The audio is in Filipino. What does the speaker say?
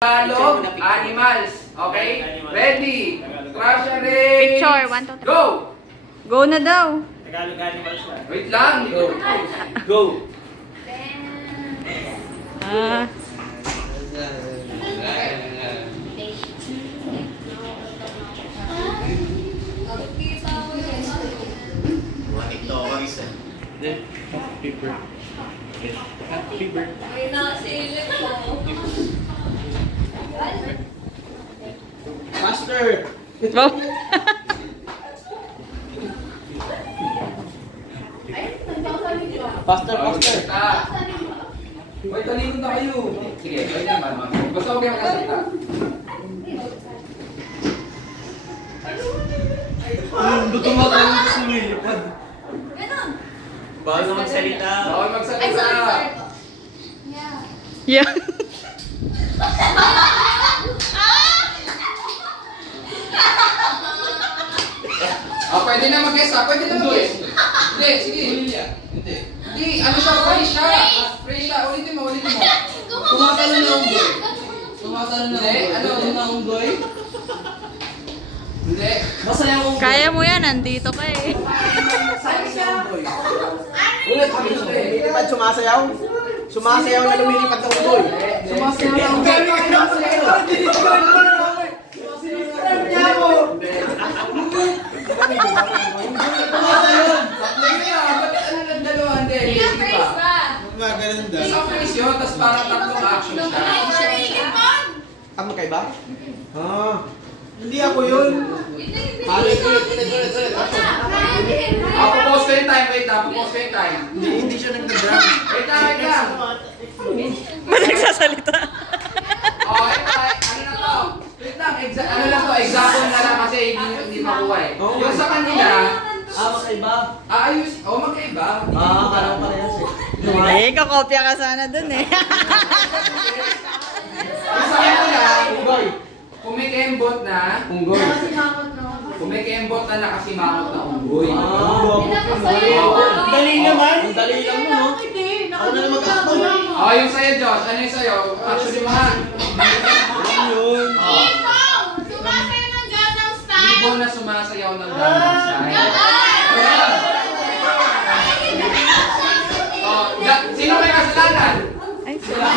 Tagalog, animals. Okay? Ready? Crash and race. Picture, 1, 2, 3. Go! Go na daw. Tagalog animals na. Wait lang. Go. Go. Ah. Happy birthday. Happy birthday. May nakasilip ko. Master! Wow. Faster, faster! Wait, talikod na kayo. Sige, wait lang. Basta okay makasalita. Buto mo tayo sa lumilipad. Ganon. Bawal na magsalita. Bawal Ay, magsalita. sorry. Yeah. Yeah. Pwede na mag-guess ha. Pwede na mag-guess. Hindi, sige. Hindi, ano siya? Phrase siya. Phrase siya. Ulitin mo, ulitin mo. Tumatalon na unggoy. Tumatalon na Hindi, ano? unggoy. Hindi. Masaya unggoy. Kaya mo yan, nandito ka eh. Ulit, lumilipad, sumasayaw. Sumasayaw na lumilipad ng unggoy. Sumasayaw na unggoy. Isang phrase yun, tapos parang tatlong action siya. Ang magkaiba? Hindi ako yun. Ulit. Pupause ko yung time, wait lang. Pupause ko yung time. Hindi siya nag-drum. Wait lang, wait lang. Ba't nagsasalita? Okay, ano na to? Wait lang, ano lang to, example na lang kasi hindi makuha eh. Yung sa kanila, Magkaiba? ayos, magkaiba. Parang parehas eh. Eh, kakopya ka sana dun eh. Yung sa kanila, Unggoy. kumikembot na, Unggoy. kumikembot na nakasimangot na unggoy. Dali naman. Ang dali lang mo, no? Ako na lang mag-akbol. Yung sa'yo, Josh, ano yung sa'yo? Actually, mga Yun. Sumasayaw ng Gangnam Style. ibon na sumasayaw ng Gangnam Style. Sino may kasalanan? Ay, Sila.